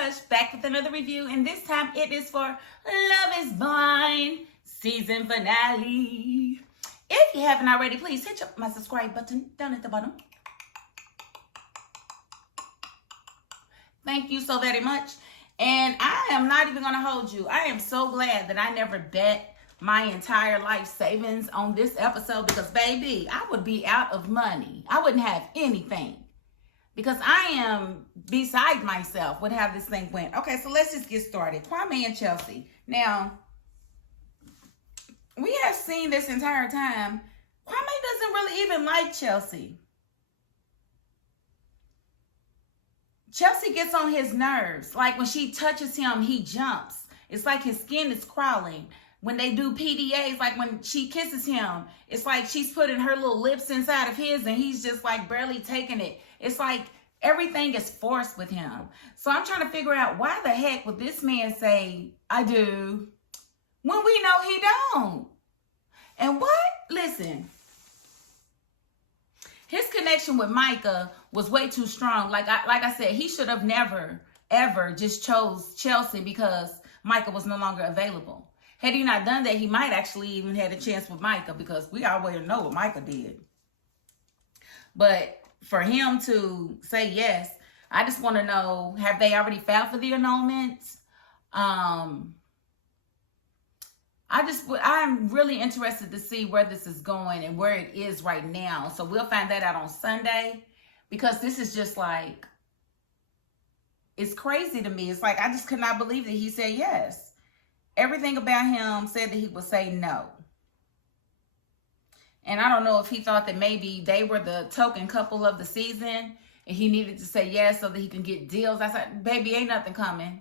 Crush, back with another review, and this time it is for Love is Blind season finale. If you haven't already, please hit my subscribe button down at the bottom. Thank you so very much. And I am not even going to hold you. I am so glad that I never bet my entire life savings on this episode because, baby, I would be out of money. I wouldn't have anything because I am beside myself with how this thing went. Okay, so let's just get started. Kwame and Chelsea. Now, we have seen this entire time, Kwame doesn't really even like Chelsea. Chelsea gets on his nerves. Like when she touches him, he jumps. It's like his skin is crawling. When they do PDAs, like when she kisses him, it's like she's putting her little lips inside of his and he's just like barely taking it. It's like everything is forced with him. So I'm trying to figure out why the heck would this man say, I do, when we know he don't. And what? Listen. His connection with Micah was way too strong. Like I said, he should have never, ever just chose Chelsea because Micah was no longer available. Had he not done that, he might actually even had a chance with Micah because we already know what Micah did. But for him to say yes, I just want to know, have they already filed for the annulments? I'm really interested to see where this is going and where it is right now. So we'll find that out on Sunday because this is just like, it's crazy to me. It's like, I just could not believe that he said yes. Everything about him said that he would say no. And I don't know if he thought that maybe they were the token couple of the season and he needed to say yes so that he can get deals. I said, baby, ain't nothing coming.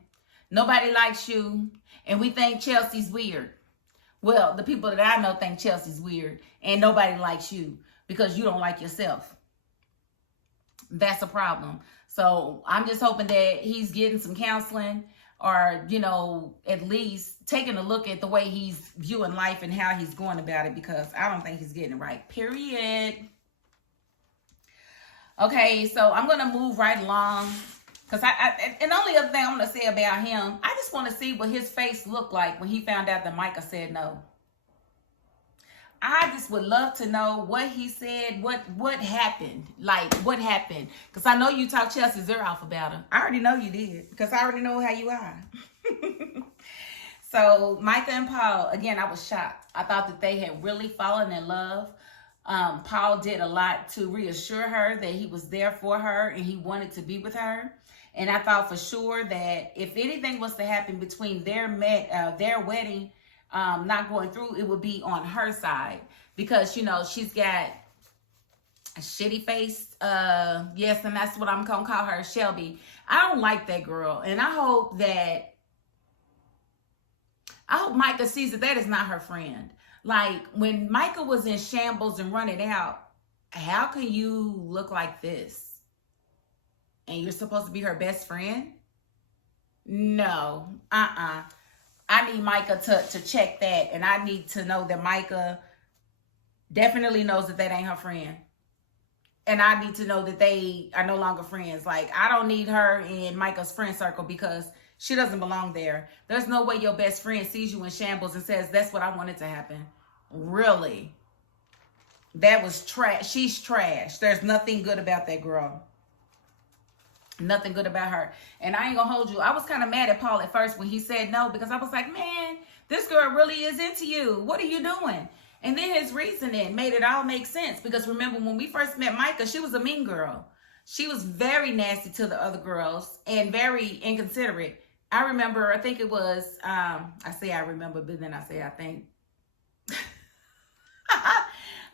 Nobody likes you. And we think Chelsea's weird. Well, the people that I know think Chelsea's weird and nobody likes you because you don't like yourself. That's a problem. So I'm just hoping that he's getting some counseling or, you know, at least taking a look at the way he's viewing life and how he's going about it because I don't think he's getting it right. Period. Okay, so I'm going to move right along because and the only other thing I'm going to say about him, I just want to see what his face looked like when he found out that Micah said no. I just would love to know what he said, what happened, like what happened. Because I know you talked Chelsea's ear off about him. I already know you did because I already know how you are. So Micah and Paul, again, I was shocked. I thought that they had really fallen in love. Paul did a lot to reassure her that he was there for her and he wanted to be with her. And I thought for sure that if anything was to happen between their wedding, not going through, it would be on her side because, you know, she's got a shitty face. Yes, and that's what I'm going to call her, Shelby. I don't like that girl. And I hope Micah sees that is not her friend. Like when Micah was in shambles and running out, how can you look like this? And you're supposed to be her best friend? No, I need Micah to check that. And I need to know that Micah definitely knows that ain't her friend. And I need to know that they are no longer friends. Like, I don't need her in Micah's friend circle because she doesn't belong there. There's no way your best friend sees you in shambles and says, that's what I wanted to happen. Really? That was trash. She's trash. There's nothing good about that girl. Nothing good about her. And I ain't gonna hold you. I was kind of mad at Paul at first when he said no because I was like, man, this girl really is into you. What are you doing? And then his reasoning made it all make sense because remember when we first met Micah, she was a mean girl. She was very nasty to the other girls and very inconsiderate. I remember, I think it was, I say I remember, but then I say I think.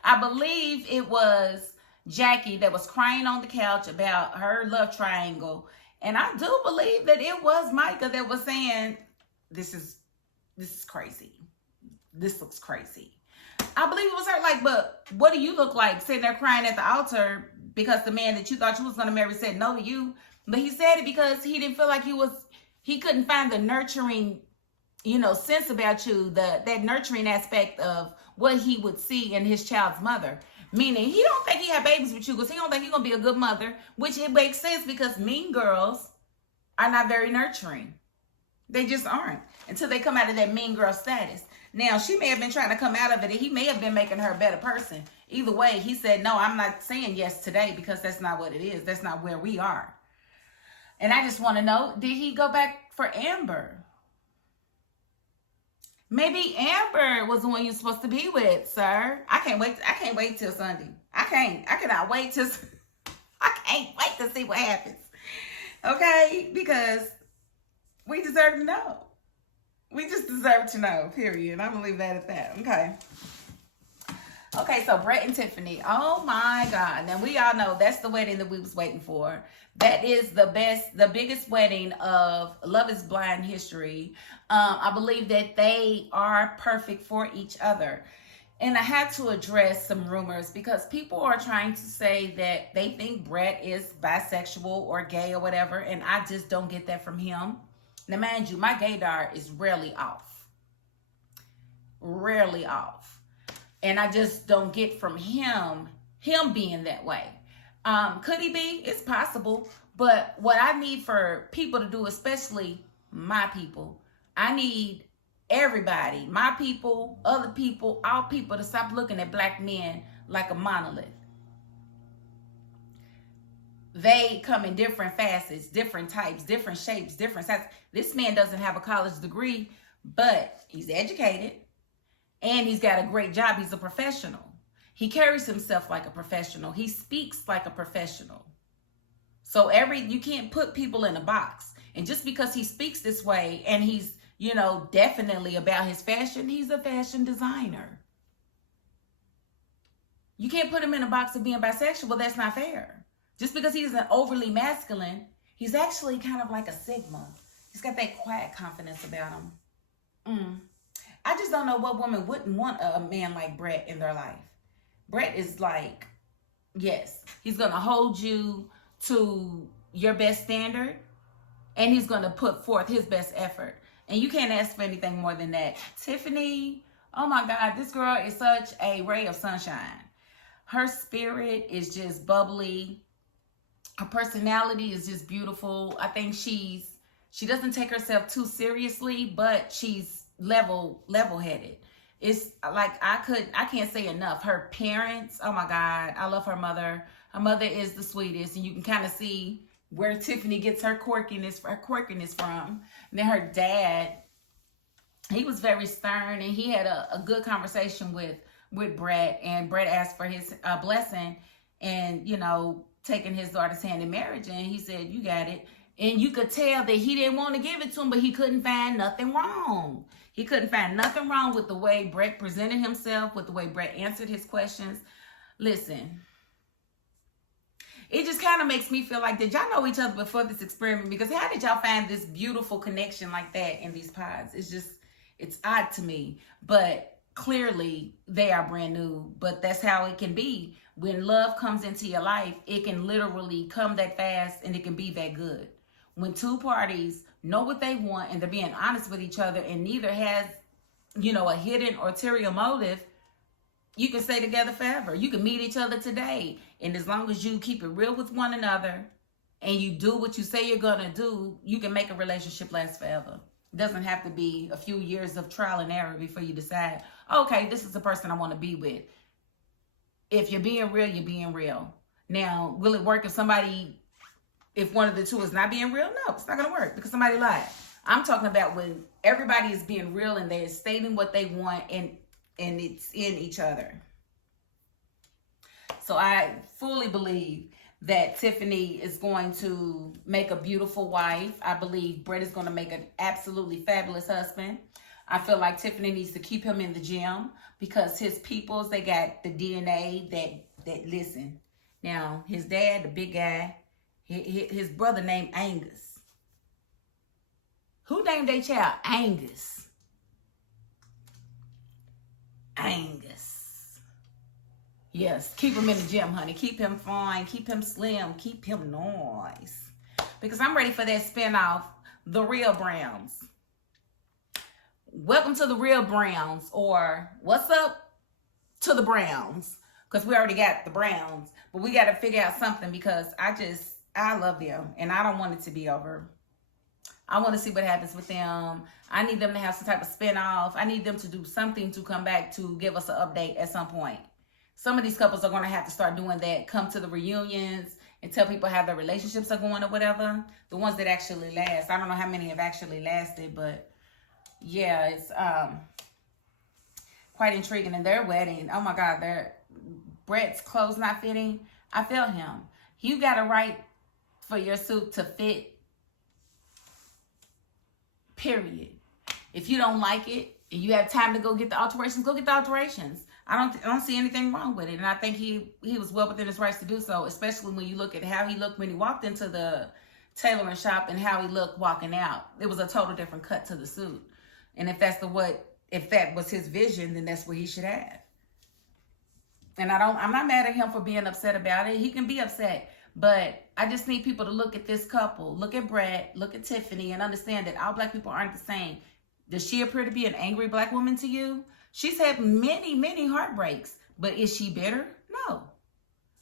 I believe it was Jackie that was crying on the couch about her love triangle. And I do believe that it was Micah that was saying, this is crazy. This looks crazy. I believe it was her. Like, but what do you look like sitting there crying at the altar because the man that you thought you was going to marry said no to you? But he said it because he didn't feel like he couldn't find the nurturing, you know, sense about you, that nurturing aspect of what he would see in his child's mother. Meaning he don't think he had babies with you because he don't think he's going to be a good mother, which it makes sense because mean girls are not very nurturing. They just aren't until they come out of that mean girl status. Now, she may have been trying to come out of it, and he may have been making her a better person. Either way, he said, no, I'm not saying yes today because that's not what it is. That's not where we are. And I just want to know, did he go back for Amber? Maybe Amber was the one you're supposed to be with, sir. I can't wait till Sunday. I cannot wait to see what happens. Okay? Because we deserve to know. We just deserve to know, period. I'm going to leave that at that. Okay. Okay, so Brett and Tiffany. Oh my God. Now we all know that's the wedding that we was waiting for. That is the biggest wedding of Love is Blind history. I believe that they are perfect for each other. And I had to address some rumors because people are trying to say that they think Brett is bisexual or gay or whatever. And I just don't get that from him. Now, mind you, my gaydar is rarely off. Rarely off. And I just don't get from him being that way. Could he be? It's possible. But what I need for people to do, especially my people, I need everybody, my people, other people, all people to stop looking at black men like a monolith. They come in different facets, different types, different shapes, different sizes. This man doesn't have a college degree, but he's educated and he's got a great job. He's a professional. He carries himself like a professional. He speaks like a professional. So you can't put people in a box. And just because he speaks this way and he's, definitely about his fashion, he's a fashion designer. You can't put him in a box of being bisexual. That's not fair. Just because he's an overly masculine, he's actually kind of like a Sigma. He's got that quiet confidence about him. I just don't know what woman wouldn't want a man like Brett in their life. Brett is like, yes, he's going to hold you to your best standard and he's going to put forth his best effort. And you can't ask for anything more than that. Tiffany, oh my God, this girl is such a ray of sunshine. Her spirit is just bubbly. Her personality is just beautiful. I think she doesn't take herself too seriously, but she's level-headed. It's like I can't say enough. Her parents, oh my God, I love her mother. Her mother is the sweetest, and you can kind of see where Tiffany gets her quirkiness from. And then her dad, he was very stern, and he had a good conversation with Brett, and Brett asked for his blessing, and taking his daughter's hand in marriage, and he said, you got it. And you could tell that he didn't want to give it to him, but he couldn't find nothing wrong. He couldn't find nothing wrong with the way Brett presented himself, with the way Brett answered his questions. Listen, it just kind of makes me feel like, did y'all know each other before this experiment? Because how did y'all find this beautiful connection like that in these pods? It's odd to me. But clearly, they are brand new. But that's how it can be. When love comes into your life, it can literally come that fast and it can be that good. When two parties know what they want and they're being honest with each other and neither has, a hidden or ulterior motive, you can stay together forever. You can meet each other today. And as long as you keep it real with one another and you do what you say you're going to do, you can make a relationship last forever. It doesn't have to be a few years of trial and error before you decide, okay, this is the person I want to be with. If you're being real, you're being real. Now, will it work if one of the two is not being real? No, it's not going to work because somebody lied. I'm talking about when everybody is being real and they're stating what they want and it's in each other. So I fully believe that Tiffany is going to make a beautiful wife. I believe Brett is going to make an absolutely fabulous husband. I feel like Tiffany needs to keep him in the gym because his peoples, they got the DNA that listen. Now, his dad, the big guy, his brother named Angus. Who named their child Angus? Angus. Yes, keep him in the gym, honey. Keep him fine. Keep him slim. Keep him nice. Because I'm ready for that spinoff, The Real Browns. Welcome to the Real Browns, or what's up to the Browns? Because we already got the Browns, but we got to figure out something because I love them and I don't want it to be over. I want to see what happens with them. I need them to have some type of spinoff. I need them to do something to come back to give us an update at some point. Some of these couples are going to have to start doing that. Come to the reunions and tell people how their relationships are going or whatever. The ones that actually last. I don't know how many have actually lasted, but yeah, it's quite intriguing. And their wedding, oh my God, Brett's clothes not fitting. I felt him. You got a right for your suit to fit, period. If you don't like it and you have time to go get the alterations, go get the alterations. I don't see anything wrong with it. And I think he was well within his rights to do so, especially when you look at how he looked when he walked into the tailoring shop and how he looked walking out. It was a total different cut to the suit. And if that was his vision, then that's what he should have. And I'm not mad at him for being upset about it. He can be upset. But I just need people to look at this couple, look at Brett, look at Tiffany, and understand that all black people aren't the same. Does she appear to be an angry black woman to you? She's had many, many heartbreaks. But is she bitter? No.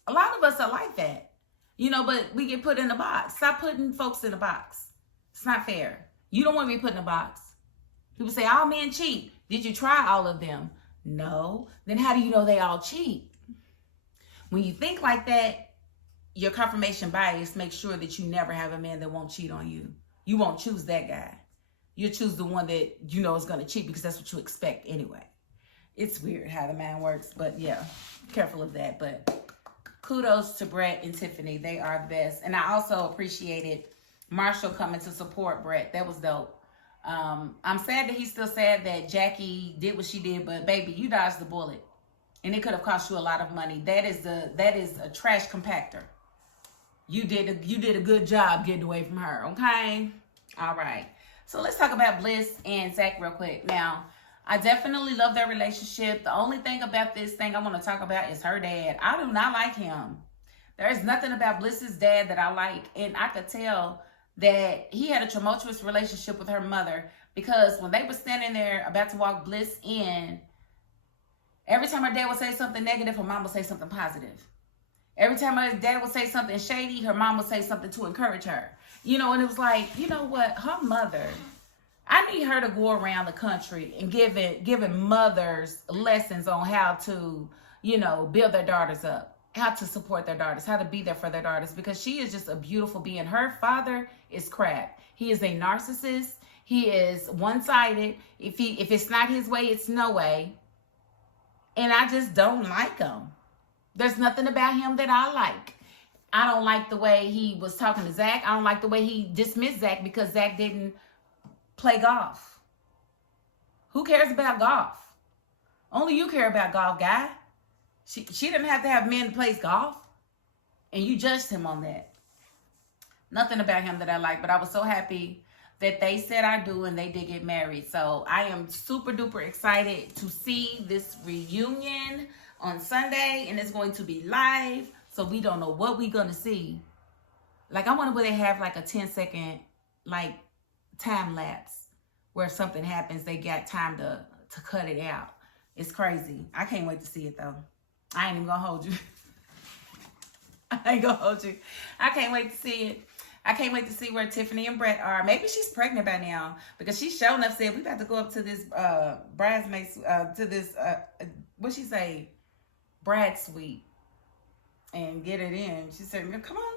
A lot of us are like that. But we get put in a box. Stop putting folks in a box. It's not fair. You don't want to be put in a box. People say, all men cheat. Did you try all of them? No. Then how do you know they all cheat? When you think like that, your confirmation bias makes sure that you never have a man that won't cheat on you. You won't choose that guy. You'll choose the one that you know is going to cheat because that's what you expect anyway. It's weird how the man works, but yeah, careful of that. But kudos to Brett and Tiffany. They are the best. And I also appreciated Marshall coming to support Brett. That was dope. I'm sad that he's still sad that Jackie did what she did, but baby, you dodged the bullet. And it could have cost you a lot of money. That is a trash compactor. You did a good job getting away from her, okay? All right. So let's talk about Bliss and Zach real quick. Now, I definitely love their relationship. The only thing about this thing I want to talk about is her dad. I do not like him. There's nothing about Bliss'S dad that I like. And I could tell that he had a tumultuous relationship with her mother because when they were standing there about to walk Bliss in, every time her dad would say something negative, her mom would say something positive. Every time her dad would say something shady, her mom would say something to encourage her. And it was like, you know what? Her mother, I need her to go around the country and giving mothers lessons on how to, build their daughters up, how to support their daughters, how to be there for their daughters, because she is just a beautiful being. Her father is crap. He is a narcissist. He is one-sided. If it's not his way, it's no way. And I just don't like him. There's nothing about him that I like. I don't like the way he was talking to Zach. I don't like the way he dismissed Zach because Zach didn't play golf. Who cares about golf? Only you care about golf, guy. She didn't have to have men that plays golf. And you judged him on that. Nothing about him that I like, but I was so happy that they said I do and they did get married. So I am super duper excited to see this reunion on Sunday, and it's going to be live, so we don't know what we're going to see. Like, I wonder where they have like a 10-second like time lapse where if something happens, they got time to cut it out. It's crazy. I can't wait to see it though. I ain't even gonna hold you. I ain't gonna hold you. I can't wait to see it. I can't wait to see where Tiffany and Brett are. Maybe she's pregnant by now because she showing up said we got to go up to this bridesmaids to this what she say, Brad suite and get it in. She said, come on.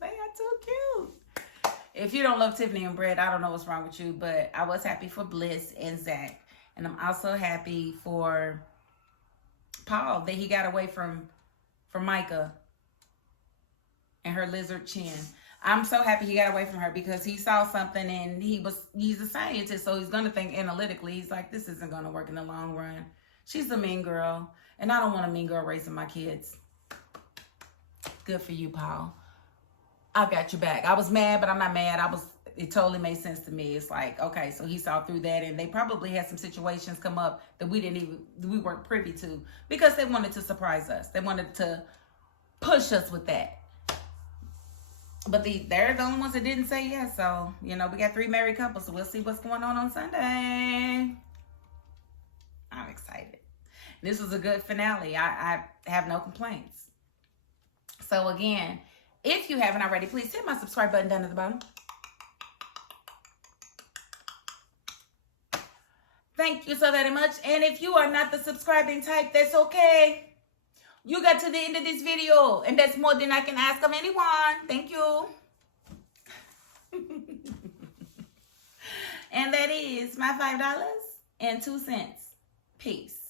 They are too cute. If you don't love Tiffany and Brett, I don't know what's wrong with you, but I was happy for Bliss and Zach. And I'm also happy for Paul that he got away from Micah and her lizard chin. I'm so happy he got away from her because he saw something and he's a scientist, so he's going to think analytically. He's like, this isn't going to work in the long run. She's a mean girl, and I don't want a mean girl raising my kids. Good for you, Paul. I've got your back. I was mad, but I'm not mad. It totally made sense to me. It's like, okay, so he saw through that, and they probably had some situations come up that we weren't privy to because they wanted to surprise us. They wanted to push us with that. But they're the only ones that didn't say yes. So, we got 3 married couples, so we'll see what's going on Sunday. I'm excited. This was a good finale. I have no complaints. So again, if you haven't already, please hit my subscribe button down at the bottom. Thank you so very much. And if you are not the subscribing type, that's okay. You got to the end of this video, and that's more than I can ask of anyone. Thank you. And that is my $5.02. Peace.